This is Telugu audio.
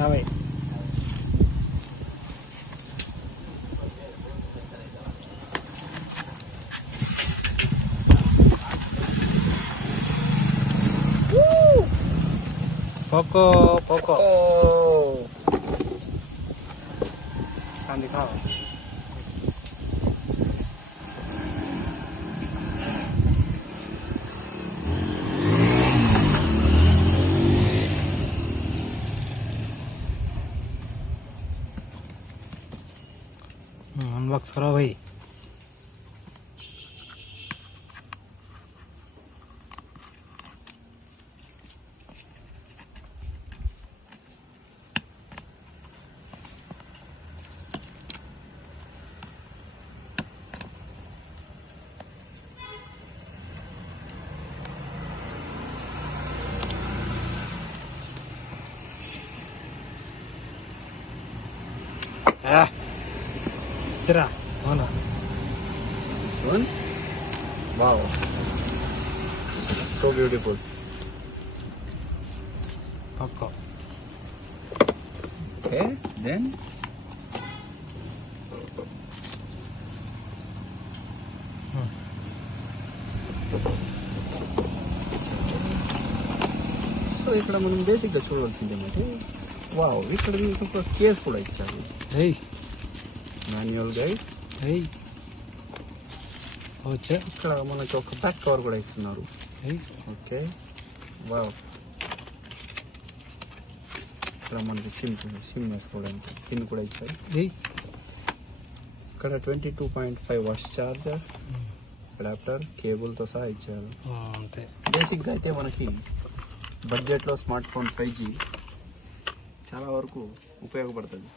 50. Poco. Kan दिखाओ. अनबॉक्स करो भाई. Cerah, mana? This one? Wow. So beautiful. Poco. Okay, then so ఇక్కడ మనం బేసిక్గా చూడవలసింది ఏమంటే వావ్ ఇక్కడ ఒక కేస్ కూడా ఇచ్చారు. Hey, manual guide. hey. Ocha. ఇక్కడ మనకి ఒక బ్యాక్ కవర్ కూడా ఇస్తున్నారు. Hey. Okay wow. ఇక్కడ మనకి సిమ్ వేసుకోవడానికి పిన్ కూడా ఇచ్చారు. Hey. ఇక్కడ 22.5 వాట్స్ చార్జర్, అడాప్టర్, కేబుల్తో సహా ఇచ్చారు. అంతే. బేసిక్గా అయితే మనకి బడ్జెట్లో స్మార్ట్ ఫోన్ 5G చాలా వరకు ఉపయోగపడుతుంది.